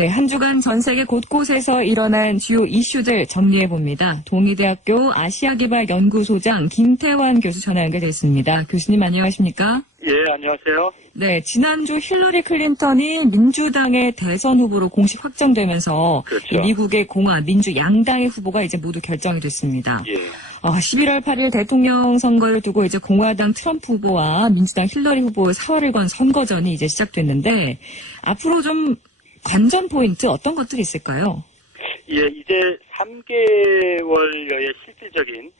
네, 한 주간 전 세계 곳곳에서 일어난 주요 이슈들 정리해봅니다. 동의대학교 아시아개발연구소장 김태환 교수 전화 연결됐습니다. 교수님 안녕하십니까? 예, 안녕하세요. 네, 지난주 힐러리 클린턴이 민주당의 대선 후보로 공식 확정되면서 그렇죠. 이 미국의 공화, 민주 양당의 후보가 이제 모두 결정이 됐습니다. 예. 11월 8일 대통령 선거를 두고 이제 공화당 트럼프 후보와 민주당 힐러리 후보의 사활을 건 선거전이 이제 시작됐는데 앞으로 좀 관전 포인트 어떤 것들이 있을까요? 예, 이제 3개월여의 실질적인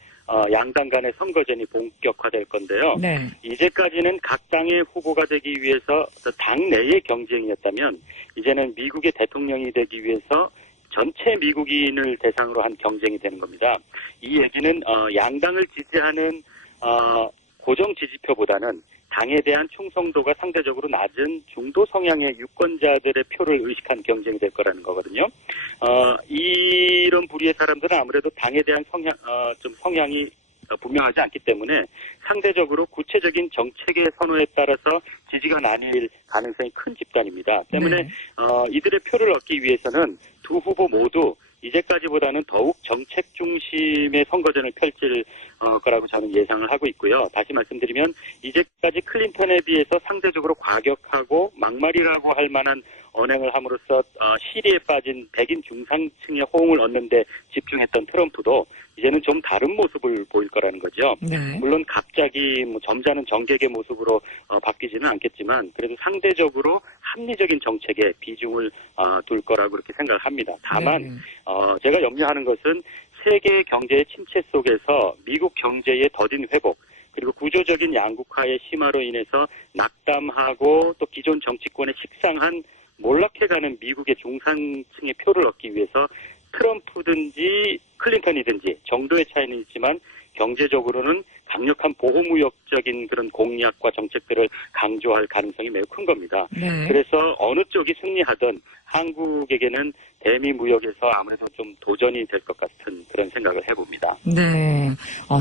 양당 간의 선거전이 본격화될 건데요. 네. 이제까지는 각 당의 후보가 되기 위해서 당 내의 경쟁이었다면 이제는 미국의 대통령이 되기 위해서 전체 미국인을 대상으로 한 경쟁이 되는 겁니다. 이 얘기는 양당을 지지하는 고정 지지표보다는 당에 대한 충성도가 상대적으로 낮은 중도 성향의 유권자들의 표를 의식한 경쟁이 될 거라는 거거든요. 이런 부류의 사람들은 아무래도 당에 대한 성향이 분명하지 않기 때문에 상대적으로 구체적인 정책의 선호에 따라서 지지가 나뉠 가능성이 큰 집단입니다. 때문에 이들의 표를 얻기 위해서는 두 후보 모두 이제까지보다는 더욱 정책 중심의 선거전을 펼칠 거라고 저는 예상을 하고 있고요. 다시 말씀드리면 이제까지 클린턴에 비해서 상대적으로 과격하고 막말이라고 할 만한 언행을 함으로써 시리에 빠진 백인 중상층의 호응을 얻는 데 집중했던 트럼프도 이제는 좀 다른 모습을 보일 거라는 거죠. 네. 물론 갑자기 점잖은 정객의 모습으로 바뀌지는 않겠지만 그래도 상대적으로 합리적인 정책에 비중을 둘 거라고 그렇게 생각을 합니다. 다만 제가 염려하는 것은 세계 경제의 침체 속에서 미국 경제의 더딘 회복 그리고 구조적인 양극화의 심화로 인해서 낙담하고 또 기존 정치권에 식상한 몰락해가는 미국의 중산층의 표를 얻기 위해서 트럼프든지 클린턴이든지 정도의 차이는 있지만 경제적으로는 강력한 보호무역적인 그런 공약과 정책들을 강조할 가능성이 매우 큰 겁니다. 네. 그래서 어느 쪽이 승리하든 한국에게는 대미 무역에서 아무래도 좀 도전이 될 것 같은 그런 생각을 해봅니다. 네.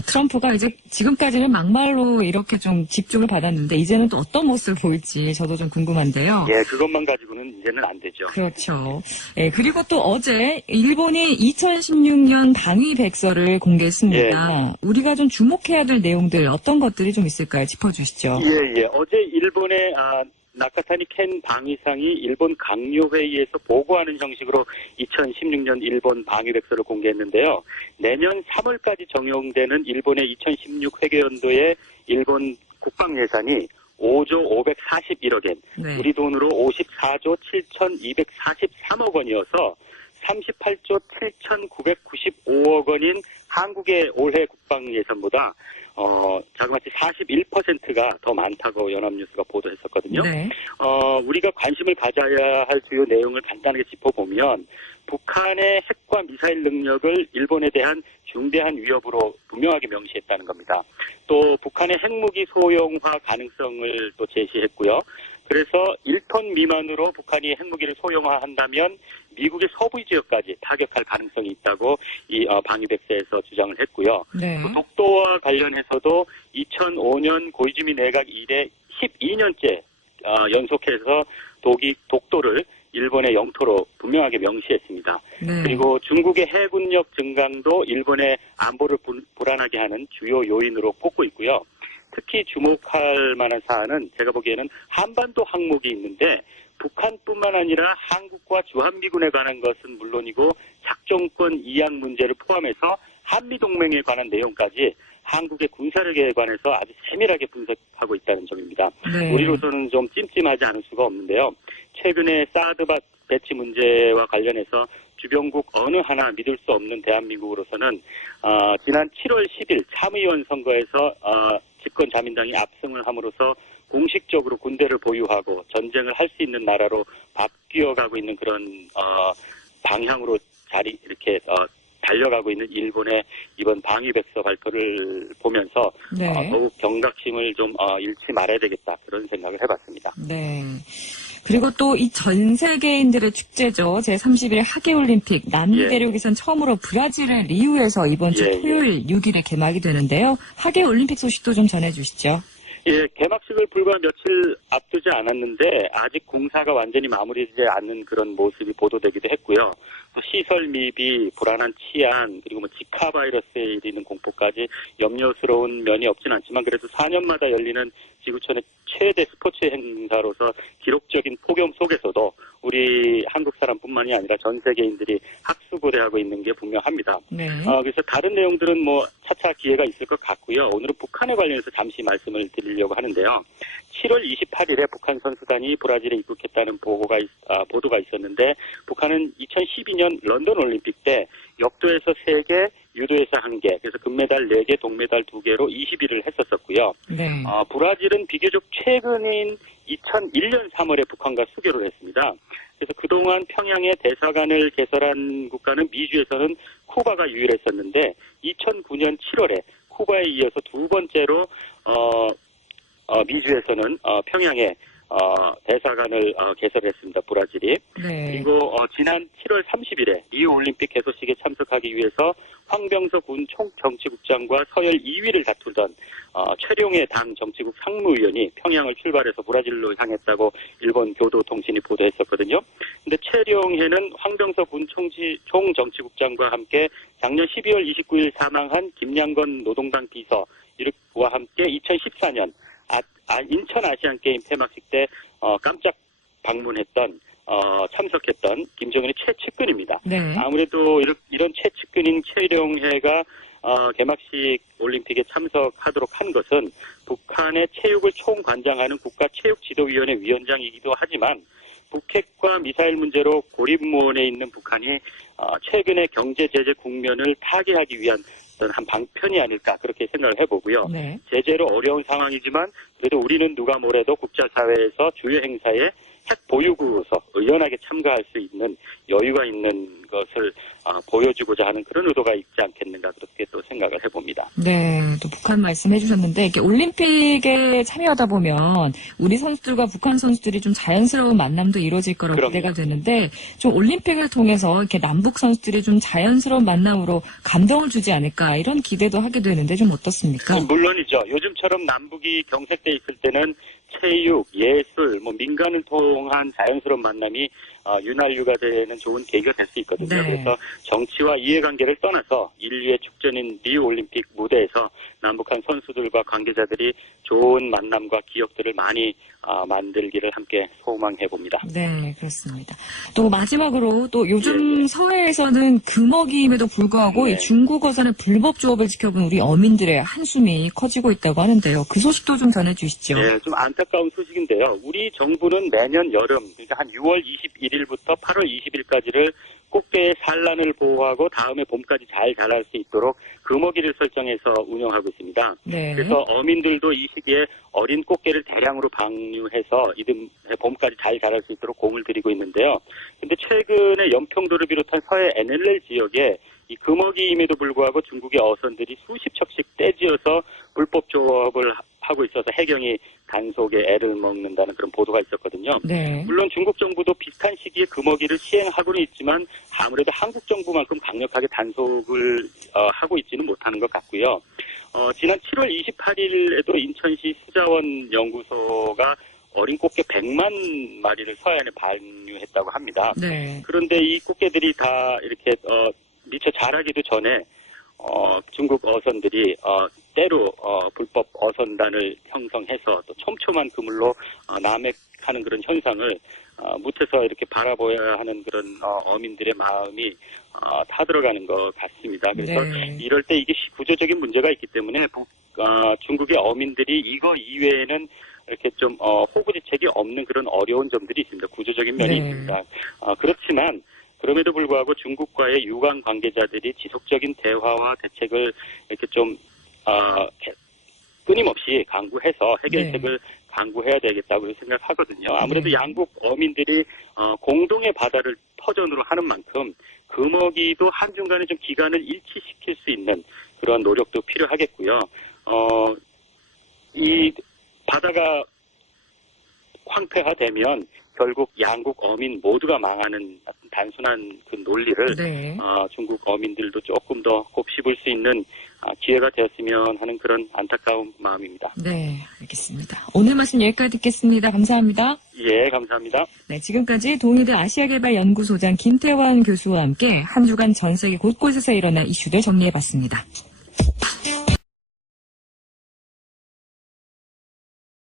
트럼프가 이제 지금까지는 막말로 이렇게 좀 집중을 받았는데 이제는 또 어떤 모습을 보일지 저도 좀 궁금한데요. 예, 그것만 가지고는 이제는 안 되죠. 그렇죠. 예, 그리고 또 어제 일본이 2016년 방위 백서를 공개했습니다. 우리가 좀 주목해야 될 내용들 어떤 것들이 좀 있을까요? 짚어주시죠. 예. 어제 일본의 나카타니 켄 방위상이 일본 강요회의에서 보고하는 형식으로 2016년 일본 방위백서를 공개했는데요. 내년 3월까지 적용되는 일본의 2016 회계연도의 일본 국방 예산이 5조 541억 엔, 네. 우리 돈으로 54조 7,243억 원이어서 38조 7,995억 원인 한국의 올해 국방 예산보다 자그마치 41%가 더 많다고 연합뉴스가 보도했었거든요. 네. 우리가 관심을 가져야 할 주요 내용을 간단하게 짚어보면 북한의 핵과 미사일 능력을 일본에 대한 중대한 위협으로 분명하게 명시했다는 겁니다. 또 북한의 핵무기 소형화 가능성을 또 제시했고요. 그래서 1톤 미만으로 북한이 핵무기를 소형화한다면 미국의 서부 지역까지 타격할 가능성이 있다고 이 방위백서에서 주장을 했고요. 네. 또 독도와 관련해서도 2005년 고이즈미 내각 이래 12년째 연속해서 독도를 일본의 영토로 분명하게 명시했습니다. 네. 그리고 중국의 해군력 증강도 일본의 안보를 불안하게 하는 주요 요인으로 꼽고 있고요. 특히 주목할 만한 사안은 제가 보기에는 한반도 항목이 있는데 북한뿐만 아니라 한국과 주한미군에 관한 것은 물론이고 작전권 이양 문제를 포함해서 한미동맹에 관한 내용까지 한국의 군사력에 관해서 아주 세밀하게 분석하고 있다는 점입니다. 네. 우리로서는 좀 찜찜하지 않을 수가 없는데요. 최근에 사드 배치 문제와 관련해서 주변국 어느 하나 믿을 수 없는 대한민국으로서는 지난 7월 10일 참의원 선거에서 집권 자민당이 압승을 함으로써 공식적으로 군대를 보유하고 전쟁을 할 수 있는 나라로 바뀌어가고 있는 그런 방향으로 이렇게 달려가고 있는 일본의 이번 방위백서 발표를 보면서 더욱 경각심을 좀 잃지 말아야 되겠다 그런 생각을 해봤습니다. 네. 그리고 또 이 전 세계인들의 축제죠. 제31회 하계올림픽 남미 대륙에선 처음으로 브라질의 리우에서 이번 주 토요일 6일에 개막이 되는데요. 하계올림픽 소식도 좀 전해주시죠. 예, 개막식을 불과 며칠 앞두지 않았는데 아직 공사가 완전히 마무리되지 않는 그런 모습이 보도되기도 했고요. 또 시설 미비, 불안한 치안, 그리고 뭐 지카 바이러스에 이르는 공포까지 염려스러운 면이 없진 않지만 그래도 4년마다 열리는 지구촌의 최대 스포츠 행사로서 기록적인 폭염 속에서도 우리 한국 사람뿐만이 아니라 전 세계인들이 학수고대하고 있는 게 분명합니다. 네. 그래서 다른 내용들은 뭐 차차 기회가 있을 것 같고요. 오늘은 북한에 관련해서 잠시 말씀을 드리려고 하는데요. 7월 28일에 북한 선수단이 브라질에 입국했다는 보도가 있었는데 북한은 2012년 런던 올림픽 때 역도에서 3개, 유도에서 1개, 그래서 금메달 4개, 동메달 2개로 20위를 했었었고요. 네. 브라질은 비교적 최근인 2001년 3월에 북한과 수교를 했습니다. 그래서 그동안 평양에 대사관을 개설한 국가는 미주에서는 쿠바가 유일했었는데 2009년 7월에 쿠바에 이어서 두 번째로 미주에서는 평양에 대사관을 개설했습니다. 브라질이. 네. 그리고 지난 7월 30일에 리우 올림픽 개소식에 참석하기 위해서 황병서 군 총정치국장과 서열 2위를 다투던 최룡해 당 정치국 상무위원이 평양을 출발해서 브라질로 향했다고 일본 교도통신이 보도했었거든요. 근데 최룡해는 황병서 군 총정치국장과 함께 작년 12월 29일 사망한 김양건 노동당 비서와 함께 2014년 인천 아시안게임 폐막식 때 깜짝 방문했던 참석했던 김정은의 최측근입니다. 네. 아무래도 이런 최측근인 최룡해가 개막식 올림픽에 참석하도록 한 것은 북한의 체육을 총관장하는 국가체육지도위원회 위원장이기도 하지만 북핵과 미사일 문제로 고립무원에 있는 북한이 최근의 경제 제재 국면을 타개하기 위한 한 방편이 아닐까 그렇게 생각을 해보고요. 네. 제재로 어려운 상황이지만 그래도 우리는 누가 뭐래도 국제사회에서 주요 행사에 핵 보유국으로서 의연하게 참가할 수 있는 여유가 있는 것을 보여주고자 하는 그런 의도가 있지 않겠는가 그렇게 또 생각을 해봅니다. 네, 또 북한 말씀해 주셨는데 이렇게 올림픽에 참여하다 보면 우리 선수들과 북한 선수들이 좀 자연스러운 만남도 이루어질 거라고 그럼요. 기대가 되는데 좀 올림픽을 통해서 이렇게 남북 선수들이 좀 자연스러운 만남으로 감동을 주지 않을까 이런 기대도 하게 되는데 좀 어떻습니까? 물론이죠. 요즘처럼 남북이 경색돼 있을 때는 체육, 예술, 민간을 통한 자연스러운 만남이 윤활유가 되는 좋은 계기가 될 수 있거든요. 네. 그래서 정치와 이해관계를 떠나서 인류의 축전인 리우 올림픽 무대에서 남북한 선수들과 관계자들이 좋은 만남과 기억들을 많이 만들기를 함께 소망해 봅니다. 네, 그렇습니다. 또 마지막으로 또 요즘 사회에서는 금어기임에도 불구하고 네. 이 중국 어선의 불법 조업을 지켜본 우리 어민들의 한숨이 커지고 있다고 하는데요. 그 소식도 좀 전해주시죠. 네, 좀 안타까운 소식인데요. 우리 정부는 매년 여름, 그러니까 한 6월 21일부터 8월 20일까지를 꽃게의 산란을 보호하고 다음에 봄까지 잘 자랄 수 있도록 금어기를 설정해서 운영하고 있습니다. 네. 그래서 어민들도 이 시기에 어린 꽃게를 대량으로 방류해서 이듬해 봄까지 잘 자랄 수 있도록 공을 들이고 있는데요. 근데 최근에 연평도를 비롯한 서해 NLL 지역에 이 금어기임에도 불구하고 중국의 어선들이 수십 척씩 떼지어서 불법 조업을 하고 있어서 해경이 단속에 애를 먹는다는 그런 보도가 있었거든요. 네. 물론 중국 정부도 비슷한 시기에 금어기를 시행하고는 있지만 아무래도 한국 정부만큼 강력하게 단속을 하고 있지는 못하는 것 같고요. 지난 7월 28일에도 인천시 수자원 연구소가 어린 꽃게 100만 마리를 서해안에 방류했다고 합니다. 네. 그런데 이 꽃게들이 다 이렇게 미처 자라기도 전에 중국 어선들이 때로 불법 어선단을 형성해서 또 촘촘한 그물로 남획하는 그런 현상을 무태서 이렇게 바라보아야 하는 그런 어민들의 마음이 타들어가는 것 같습니다. 그래서 네. 이럴 때 이게 구조적인 문제가 있기 때문에 중국의 어민들이 이거 이외에는 이렇게 좀 호구지책이 없는 그런 어려운 점들이 있습니다. 구조적인 면이 네. 있습니다. 그렇지만 그럼에도 불구하고 중국과의 유관 관계자들이 지속적인 대화와 대책을 이렇게 좀 끊임없이 강구해서 해결책을 강구해야 되겠다고 생각하거든요. 아무래도 네. 양국 어민들이 공동의 바다를 터전으로 하는 만큼 금어기도 한중간에 좀 기간을 일치시킬 수 있는 그런 노력도 필요하겠고요. 이 바다가 황폐화되면 결국 양국 어민 모두가 망하는 단순한 그 논리를 네. 중국 어민들도 조금 더 곱씹을 수 있는 기회가 되었으면 하는 그런 안타까운 마음입니다. 네, 알겠습니다. 오늘 말씀 여기까지 듣겠습니다. 감사합니다. 예, 감사합니다. 네, 지금까지 동의대 아시아개발연구소장 김태환 교수와 함께 한 주간 전 세계 곳곳에서 일어난 이슈들 정리해봤습니다.